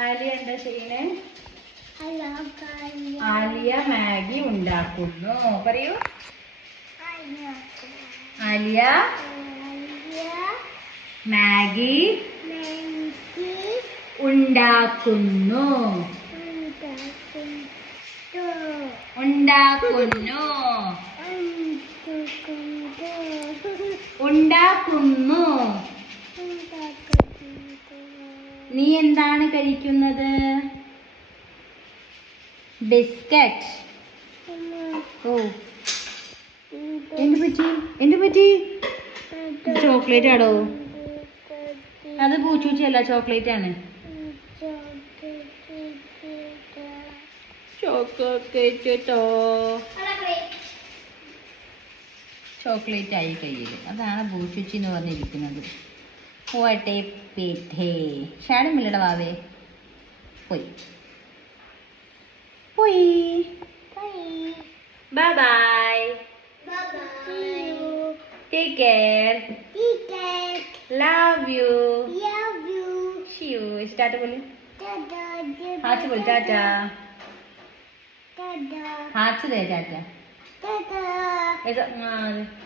ആലിയ എന്താ ചെയ്യണേ? ആലിയ മാഗി ഉണ്ടാക്കുന്നു. പറയൂ. ആലിയ മാഗി ഉണ്ടാക്കുന്നു. ഉണ്ടാക്കുന്നു. ഉണ്ടാക്കുന്നു. നീ എന്താണ് കഴിക്കുന്നത്? ബിസ്ക്കറ്റ്. ഓ, എന്ത് പറ്റി? എന്ത് പറ്റി? ചോക്ലേറ്റ് ആണോ? അത് പൂച്ചൂച്ചയല്ല, ചോക്ലേറ്റ് ആണ്. ചോക്ലേറ്റ് ആയി കയ്യിൽ. അതാണ് പൂച്ചൂച്ചി എന്ന് പറഞ്ഞിരിക്കുന്നത്. പോട്ടെ പേറ്റേ. ഷാടുമില്ലട വാവേ. പോയി പോയി. Bye bye. Take care. Love you. See you. Start बोले. हाथ से बोल टाटा. हाथ से दे टाटा. ऐसा